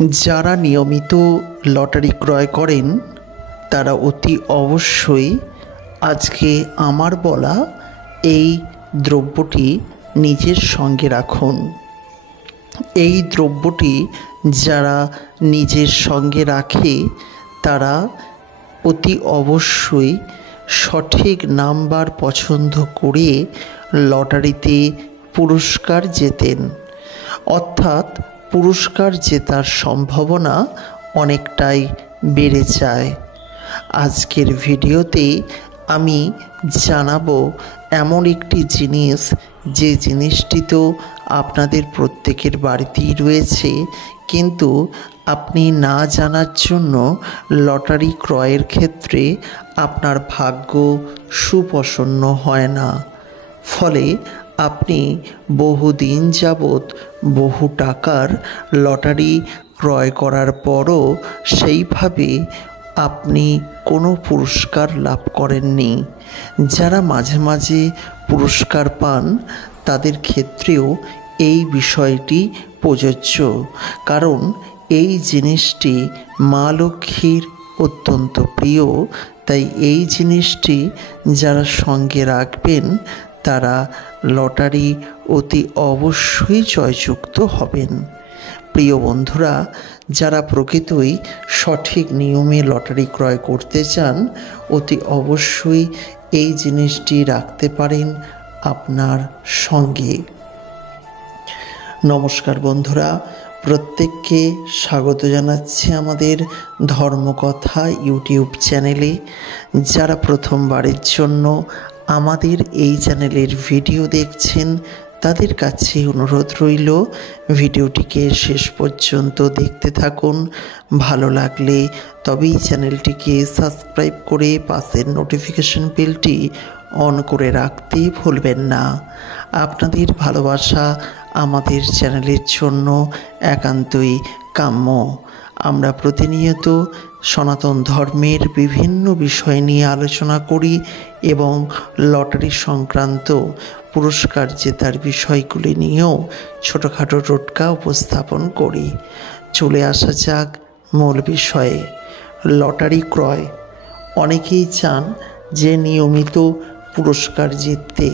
যারা নিয়মিত লটারি ক্রয় করেন তারা অতি অবশ্যই আজকে আমার বলা এই দ্রব্যটি নিজের সঙ্গে রাখুন। এই দ্রব্যটি যারা নিজের সঙ্গে রাখে তারা অতি অবশ্যই সঠিক নাম্বার পছন্দ করে লটারিতে পুরস্কার জেতেন, অর্থাৎ পুরস্কার জেতার সম্ভাবনা অনেকটাই বেড়ে যায়। আজকের ভিডিওতে আমি জানাবো এমন একটি জিনিস, যে জিনিসটি তো আপনাদের প্রত্যেকের বাড়িতেই রয়েছে, কিন্তু আপনি না জানার জন্য লটারি ক্রয়ের ক্ষেত্রে আপনার ভাগ্য সুপ্রসন্ন হয় না। ফলে আপনি বহুদিন যাবৎ বহু টাকার লটারি ক্রয় করার পরও সেইভাবে আপনি কোনো পুরস্কার লাভ করেননি। যারা মাঝে মাঝে পুরস্কার পান তাদের ক্ষেত্রেও এই বিষয়টি প্রযোজ্য, কারণ এই জিনিসটি মা লক্ষ্মীর অত্যন্ত প্রিয়। তাই এই জিনিসটি যারা সঙ্গে রাখবেন তারা লটারি অতি অবশ্যই জয়যুক্ত হবেন। প্রিয় বন্ধুরা, যারা প্রকৃতই সঠিক নিয়মে লটারি ক্রয় করতে চান অতি অবশ্যই এই জিনিসটি রাখতে পারেন আপনার সঙ্গে। নমস্কার বন্ধুরা, প্রত্যেককে স্বাগত জানাচ্ছি আমাদের ধর্মকথা ইউটিউব চ্যানেলে। যারা প্রথমবারের জন্য আমাদের এই চ্যানেলের ভিডিও দেখছেন তাদের কাছে অনুরোধ রইল ভিডিওটিকে শেষ পর্যন্ত দেখতে থাকুন। ভালো লাগলে তবেই চ্যানেলটিকে সাবস্ক্রাইব করে পাশের নোটিফিকেশন বেলটি অন করে রাখতে ভুলবেন না। আপনাদের ভালোবাসা আমাদের চ্যানেলের জন্য একান্তই কাম্য। আমরা প্রতিনিয়ত সনাতন ধর্মের বিভিন্ন বিষয় নিয়ে আলোচনা করি এবং লটারি সংক্রান্ত পুরস্কার জেতার বিষয়গুলি নিয়েও ছোটোখাটো টোটকা উপস্থাপন করি। চলে আসা যাক মূল বিষয়ে। লটারি ক্রয় অনেকেই চান যে নিয়মিত পুরস্কার জিততে,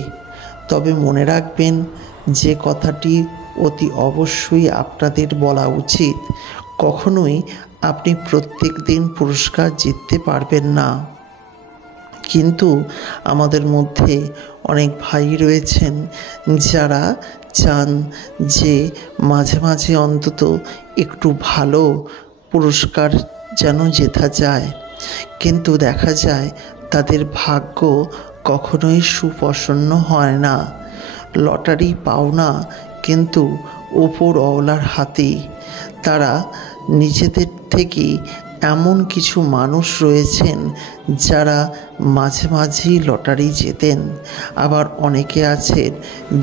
তবে মনে রাখবেন যে কথাটি অতি অবশ্যই আপনাদের বলা উচিত, কখনোই আপনি প্রত্যেক দিন পুরস্কার জিততে পারবেন না। কিন্তু আমাদের মধ্যে অনেক ভাই রয়েছেন যারা চান যে মাঝে মাঝে অন্তত একটু ভালো পুরস্কার যেন জেতা যায়, কিন্তু দেখা যায় তাদের ভাগ্য কখনোই সুপ্রসন্ন হয় না। লটারি পাওনা কিন্তু ওপরওয়ালার হাতে। তারা নিজেদের থেকে এমন কিছু মানুষ রয়েছেন যারা মাঝে মাঝেই লটারি জেতেন, আবার অনেকে আছেন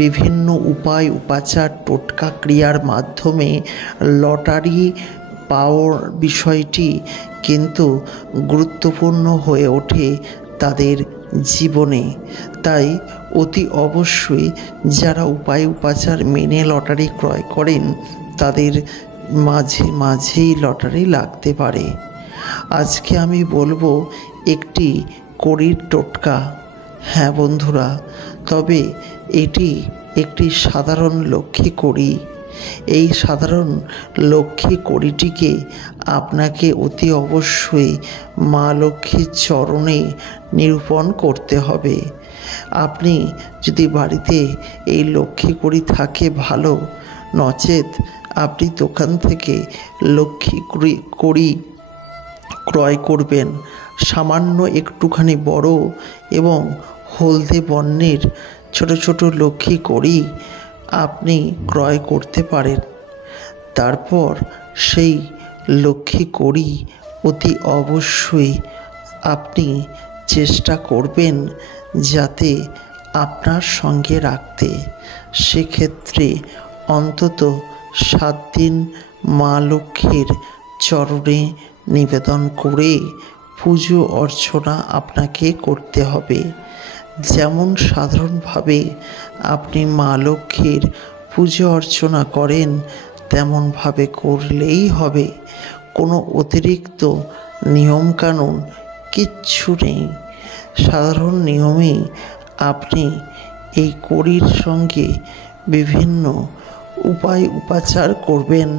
বিভিন্ন উপায় উপাচার টোটকা ক্রিয়ার মাধ্যমে লটারি পাওয়ার বিষয়টি কিন্তু গুরুত্বপূর্ণ হয়ে ওঠে তাদের জীবনে। তাই অতি অবশ্যই যারা উপায় উপাচার মেনে লটারি ক্রয় করেন তাদের মাঝে মাঝেই লটারি লাগতে পারে। আজকে আমি বলবো একটি কড়ির টোটকা। হ্যাঁ বন্ধুরা, তবে এটি একটি সাধারণ লক্ষ্মী কড়ি। এই সাধারণ লক্ষ্মী কড়িটিকে আপনাকে অতি অবশ্যই মা লক্ষ্মীর চরণে নিরূপণ করতে হবে। আপনি যদি বাড়িতে এই লক্ষ্মী কড়ি থাকে ভালো, নচেত আপনি দোকান থেকে লক্ষ্মী কড়ি ক্রয় করবেন। সামান্য একটুখানি বড় এবং হলদে বর্ণের ছোট ছোট লক্ষ্মী কড়ি আপনি ক্রয় করতে পারেন। তারপর সেই লক্ষ্মী কড়ি অতি অবশ্যই আপনি চেষ্টা করবেন যাতে আপনার সঙ্গে রাখতে। সেক্ষেত্রে অন্তত 7 দিন মা লক্ষ্মীর চরণে নিবেদন করে পুজো অর্চনা আপনাকে করতে হবে। যেমন সাধারণভাবে আপনি মা লক্ষ্মীর পুজো অর্চনা করেন তেমনভাবে করলেই হবে। কোনো অতিরিক্ত নিয়মকানুন কিচ্ছু নেই। সাধারণ নিয়মেই আপনি এই কড়ির সঙ্গে বিভিন্ন উপায় উপাচার করবেন।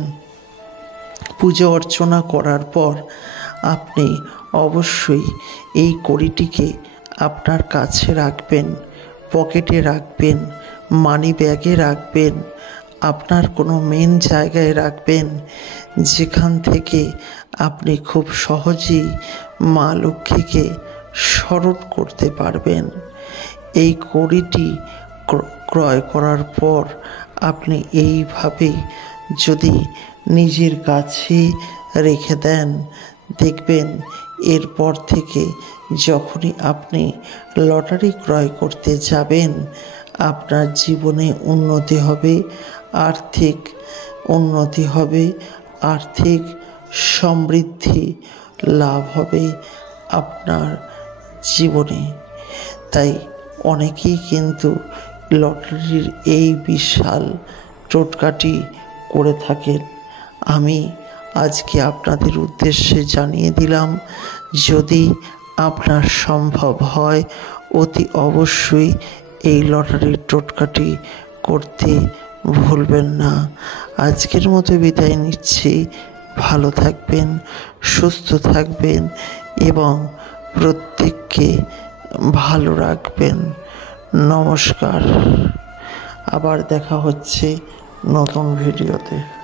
পুজো অর্চনা করার পর আপনি অবশ্যই এই কড়িটিকে আপনার কাছে রাখবেন, পকেটে রাখবেন, মানি ব্যাগে রাখবেন, আপনার কোনো মেন জায়গায় রাখবেন, যেখান থেকে আপনি খুব সহজেই মা লক্ষ্মীকে স্মরণ করতে পারবেন। এই কড়িটি ক্রয় করার পর আপনি এইভাবে যদি নিজের কাছে রেখে দেন, দেখবেন এরপর থেকে যখনই আপনি লটারি ক্রয় করতে যাবেন, আপনার জীবনে উন্নতি হবে, আর্থিক উন্নতি হবে, আর্থিক সমৃদ্ধি লাভ হবে আপনার জীবনে। তাই অনেকেই কিন্তু লটারির এই বিশাল টোটকাটি করে থাকেন। আমি আজকে আপনাদের উদ্দেশ্যে জানিয়ে দিলাম, যদি আপনার সম্ভব হয় অতি অবশ্যই এই লটারির টোটকাটি করতে ভুলবেন না। আজকের মতো বিদায় নিচ্ছি। ভালো থাকবেন, সুস্থ থাকবেন এবং প্রত্যেককে ভালো রাখবেন। নমস্কার। আবার দেখা হচ্ছে নতুন ভিডিওতে।